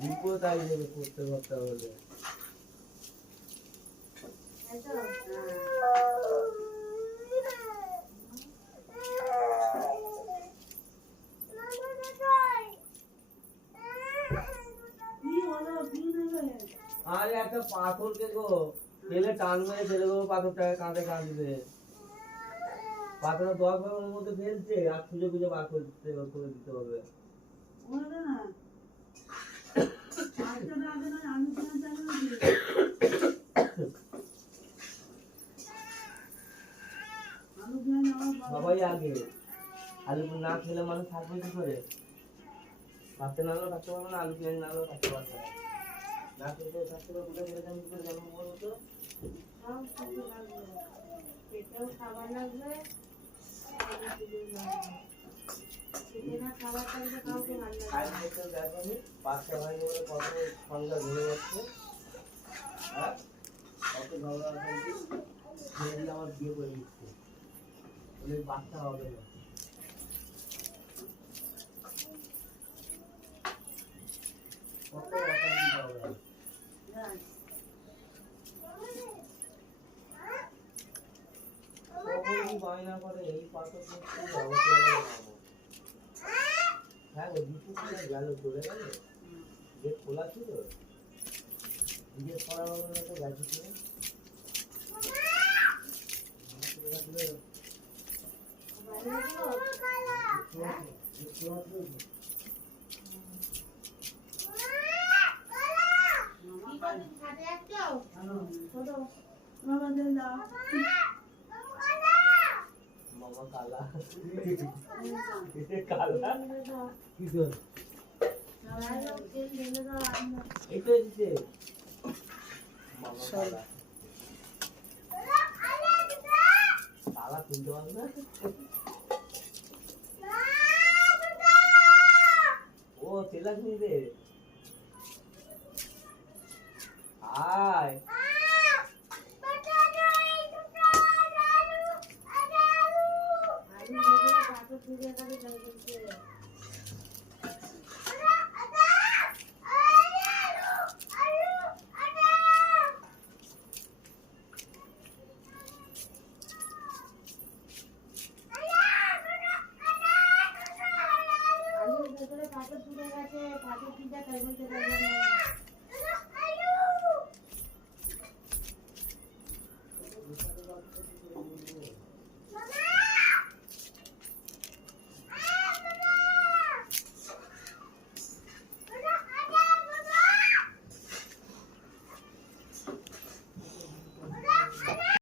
বিপদ আই যাবে করতে করতে হলে। আরে একটা পাথরকে গো ফেলে টান মেরে ফেলে দেবো, পাথরটাকে কাঁধে কাঁদবে। পাথরের 10 ভাগের মধ্যে ফেলছে আর খুঁজে খুঁজে বার করে দিতে হবে। সবাই আগে আলু না খেলে মানুষ থাকবে কি করে? থাকতে নাড়লেও থাকতে পারবে না, আলু পেঁয়াজ নাড়লেও থাকতে পারবে না। না খেতে থাকতে পারবে, কোথায় খেলে যাবে, কি করে জন্ম করবো? তো পেটেও খাবার লাগবে, খাবার থাকলে কাউকে ভালো লাগবে। বাচ্চা ভাই বলে কত সংখ্যা ঘুরে যাচ্ছে, হ্যাঁ কত ঝগড়া আমার বিয়ে করে দিচ্ছে, বাচ্চা হবে না। বায়না করে এই পাথর হ্যাঁ গেল চলে গেল, গেট খোলা ছিল, জিজ্ঞেস করা হলো না তো গেছে ছিল। মামা কালা কালা কি তোর এই তো দিতে মামা কালা কালা তুলতে পারবে না। ও তেলা নিবে আয়